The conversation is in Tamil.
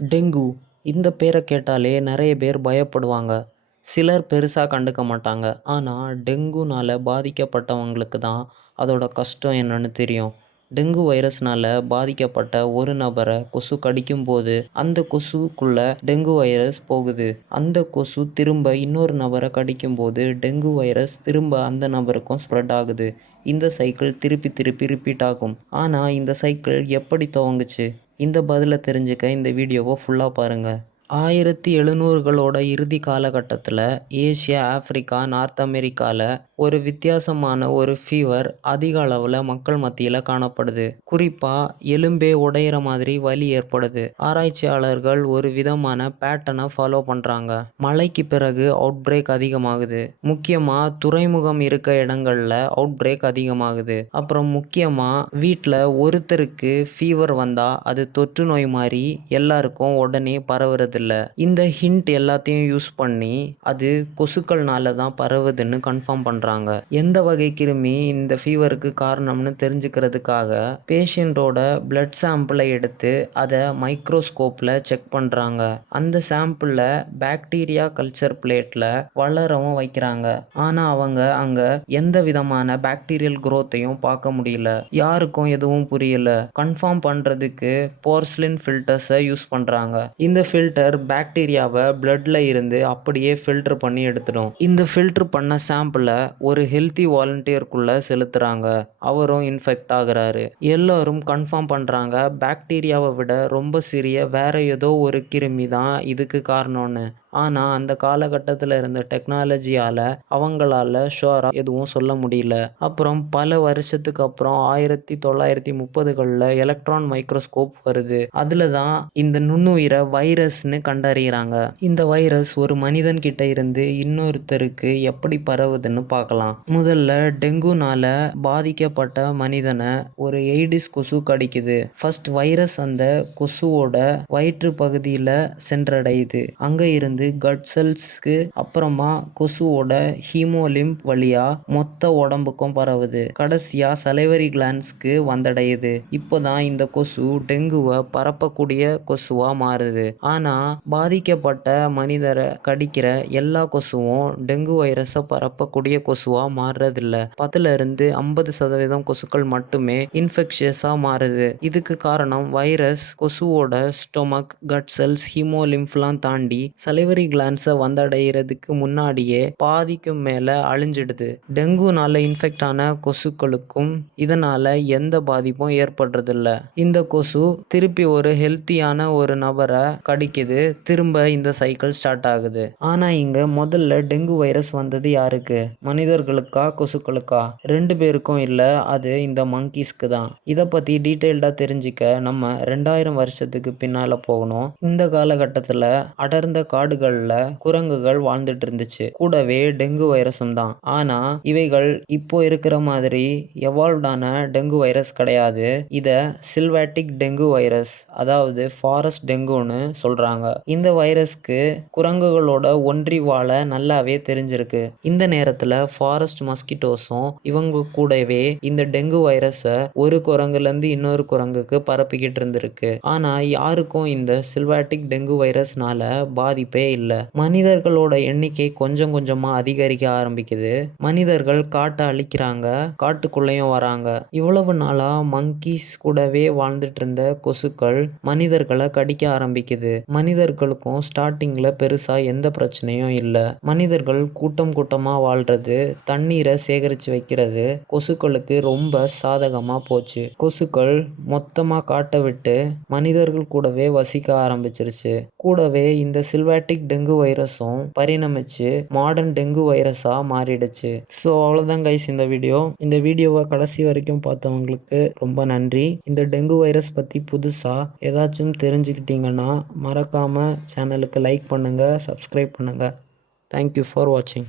டெங்கு இந்த பேரை கேட்டாலே நிறைய பேர் பயப்படுவாங்க. சிலர் பெருசாக கண்டுக்க மாட்டாங்க. ஆனால் டெங்குனால் பாதிக்கப்பட்டவங்களுக்கு தான் அதோட கஷ்டம் என்னன்னு தெரியும். டெங்கு வைரஸ்னால் பாதிக்கப்பட்ட ஒரு நபரை கொசு கடிக்கும்போது அந்த கொசுக்குள்ள டெங்கு வைரஸ் போகுது. அந்த கொசு திரும்ப இன்னொரு நபரை கடிக்கும்போது டெங்கு வைரஸ் திரும்ப அந்த நபருக்கும் ஸ்ப்ரெட் ஆகுது. இந்த சைக்கிள் திருப்பி திருப்பி ரிப்பீட் ஆகும். ஆனால் இந்த சைக்கிள் எப்படி துவங்குச்சு? இந்த பதிலை தெரிஞ்சுக்க இந்த வீடியோவை ஃபுல்லாக பாருங்கள். 1700களோட இறுதி காலகட்டத்தில் ஏசியா, ஆப்பிரிக்கா, நார்த் அமெரிக்காவில் ஒரு வித்தியாசமான ஒரு ஃபீவர் அதிக அளவில் மக்கள் மத்தியில் காணப்படுது. குறிப்பாக எலும்பே உடையிற மாதிரி வலி ஏற்படுது. ஆராய்ச்சியாளர்கள் ஒரு விதமான பேட்டர்னை ஃபாலோ பண்ணுறாங்க. மழைக்கு பிறகு அவுட் பிரேக் அதிகமாகுது. முக்கியமாக துறைமுகம் இருக்க இடங்களில் அவுட் பிரேக் அதிகமாகுது. அப்புறம் முக்கியமாக வீட்டில் ஒருத்தருக்கு ஃபீவர் வந்தால் அது தொற்று நோய் மாதிரி எல்லாருக்கும் உடனே பரவுறது இல்லை. இந்த ஹிண்ட் எல்லாத்தையும் யூஸ் பண்ணி அது கொசுக்கள்னால தான் பரவுதுன்னு கன்ஃபார்ம் பண்ணுறாங்க. எந்த வகை கிருமி இந்த ஃபீவருக்கு காரணம்னு தெரிஞ்சுக்கிறதுக்காக பேஷண்ட்டோட பிளட் சாம்பிளை எடுத்து அதை மைக்ரோஸ்கோப்பில் செக் பண்ணுறாங்க. அந்த சாம்பிளில் பாக்டீரியா கல்ச்சர் பிளேட்டில் வளரவும் வைக்கிறாங்க. ஆனால் அவங்க அங்கே எந்த விதமான பாக்டீரியல் குரோத்தையும் பார்க்க முடியல. யாருக்கும் எதுவும் புரியல. கன்ஃபார்ம் பண்ணுறதுக்கு போர்சிலின் ஃபில்டர்ஸை யூஸ் பண்ணுறாங்க. இந்த ஃபில்டர் பாக்டீரியாவை பிளட்ல இருந்து அப்படியே ஃபில்டர் பண்ணி எடுத்துடும். இந்த ஃபில்டர் பண்ண சாம்பிளை ஒரு ஹெல்த்தி வாலண்டியருக்குள்ள செலுத்துறாங்க. அவரும் இன்ஃபெக்ட் ஆகுறாரு. எல்லாரும் கன்ஃபார்ம் பண்றாங்க பாக்டீரியாவை விட ரொம்ப சிறிய வேற ஏதோ ஒரு கிருமி தான் இதுக்கு காரணம்னு. ஆனால் அந்த காலகட்டத்தில் இருந்த டெக்னாலஜியால் அவங்களால ஷுவராக எதுவும் சொல்ல முடியல. அப்புறம் பல வருஷத்துக்கு அப்புறம் 1930களில் எலக்ட்ரான் மைக்ரோஸ்கோப் வருது. அதில் தான் இந்த நுண்ணுயிரை வைரஸ்னு கண்டறிகிறாங்க. இந்த வைரஸ் ஒரு மனிதன் கிட்ட இருந்து இன்னொருத்தருக்கு எப்படி பரவுதுன்னு பார்க்கலாம். முதல்ல டெங்குனால பாதிக்கப்பட்ட மனிதனை ஒரு எய்டிஸ் கொசு கடிக்குது. ஃபர்ஸ்ட் வைரஸ் அந்த கொசுவோட வயிற்று பகுதியில் சென்றடையுது. அங்கே இருந்து கட் செல்ஸ்க்கு அப்புறமா கொசுவோட ஹீமோலிம்ப் வழியா மொத்த உடம்புக்கும் பரவுது. கடைசியா சலைவரி கிளான்ஸ்க்கு வந்தடையுது. இப்போதான் இந்த கொசு டெங்குவை பரப்பக்கூடிய கொசுவா மாறுது. ஆனா பாதிக்கப்பட்ட மனிதரை கடிக்கிற எல்லா கொசுவும் டெங்கு வைரஸை பரப்பக்கூடிய கொசுவா மாறுறதில்ல. 10-50% கொசுக்கள் மட்டுமே இன்ஃபெக்ஷியஸா மாறுது. இதுக்கு காரணம் வைரஸ் கொசுவோட ஸ்டொமக், கட் செல்ஸ், ஹீமோலிம்ப்லாம் தாண்டி சலைவரி கிளான்ஸை வந்தடைகிறதுக்கு முன்னாடியே பாதிக்கும் மேல அழிஞ்சிடுது. டெங்குனால இன்ஃபெக்ட் ஆன கொசுக்களுக்கும் இதனால எந்த பாதிப்பும் ஏற்படுறதில்ல. இந்த கொசு திருப்பி ஒரு ஹெல்த்தியான ஒரு நபரை கடிக்குது. திரும்ப இந்த சைக்கிள் ஸ்டார்ட் ஆகுது. ஆனா இங்க முதல்ல டெங்கு வைரஸ் வந்தது யாருக்கு? மனிதர்களுக்கா கொசுக்களுக்கா? 2 பேருக்கும் இல்ல. அது இந்த மங்கீஸ்க்கு தான். இதை பத்தி டீட்டெயில்டா தெரிஞ்சுக்க நம்ம 2000 வருஷத்துக்கு பின்னால போகணும். இந்த காலகட்டத்தில் அடர்ந்த காடுகள்ல குரங்குகள் வாழ்ந்துட்டு இருந்துச்சு. கூடவே டெங்கு வைரஸும் தான். ஆனா இவைகள் இப்போ இருக்கிற மாதிரி எவால்வ்டான டெங்கு வைரஸ் கிடையாது. இத சில்வாட்டிக் டெங்கு வைரஸ், அதாவது ஃபாரஸ்ட் டெங்குன்னு சொல்றாங்க. இந்த வைரஸ்க்கு குரங்குகளோட ஒன்றி வாழ நல்லாவே தெரிஞ்சிருக்கு. இந்த நேரத்துல ஃபாரஸ்ட் மஸ்கிட்டோஸும் இவங்க கூடவே இந்த டெங்கு வைரஸை ஒரு குரங்குல இருந்து இன்னொரு குரங்குக்கு பரப்பிக்கிட்டு இருந்திருக்கு. ஆனா யாருக்கும் இந்த சில்வாட்டிக் டெங்கு வைரஸ்னால பாதிப்பே இல்ல. மனிதர்களோட எண்ணிக்கை கொஞ்சம் கொஞ்சமா அதிகரிக்க ஆரம்பிக்குது. மனிதர்கள் காட்டை அழிக்கிறாங்க, காட்டுக்குள்ளேயும் வராங்க. இவ்வளவு நாளா மங்கீஸ் கூடவே வாழ்ந்துட்டு இருந்த கொசுக்கள் மனிதர்களை கடிக்க ஆரம்பிக்குது. மனிதர்களுக்கும் ஸ்டார்டிங்ல பெருசா எந்த பிரச்சனையும் இல்ல. மனிதர்கள் கூட்டம் கூட்டமா வாழ்றது, தண்ணீரை சேகரிச்சு வைக்கிறது கொசுக்களுக்கு ரொம்ப சாதகமா போச்சு. கொசுக்கள் மொத்தமா காட்டை விட்டு மனிதர்கள் கூடவே வசிக்க ஆரம்பிச்சிருச்சு. கூடவே இந்த சில்வாட்டிக் டெங்கு வைரஸும் பரிணமிச்சு மாடர்ன் டெங்கு வைரஸா மாறிடுச்சு. ஸோ அவ்வளோதான் கைஸ் இந்த வீடியோ. இந்த வீடியோவை கடைசி வரைக்கும் பார்த்தவங்களுக்கு ரொம்ப நன்றி. இந்த டெங்கு வைரஸ் பற்றி புதுசாக ஏதாச்சும் தெரிஞ்சுக்கிட்டீங்கன்னா மறக்காமல் சேனலுக்கு லைக் பண்ணுங்கள், சப்ஸ்கிரைப் பண்ணுங்கள். தேங்க்யூ ஃபார் வாட்சிங்.